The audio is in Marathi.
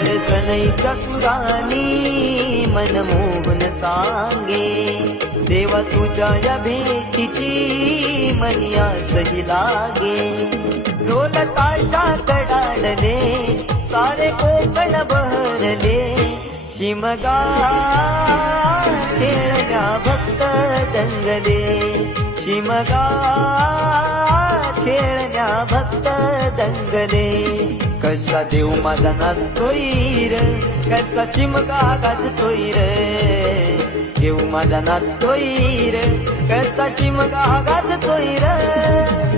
सनईच्या सुरानी मन मोहन सांगे, देवा तुझ्या या भेटीची मनी आसही लागे. ढोल ताशा कडाडले सारे कोकण बहरले, शिमगा खेळण्या भक्त दंगले, शिमगा खेळण्या भक्त दंगले. कसा देव माझा नाचतोय र, कसा चिमगा गाजतोय र, देव माझा नाचतोय र, कसा चिमगा गाजतोय र.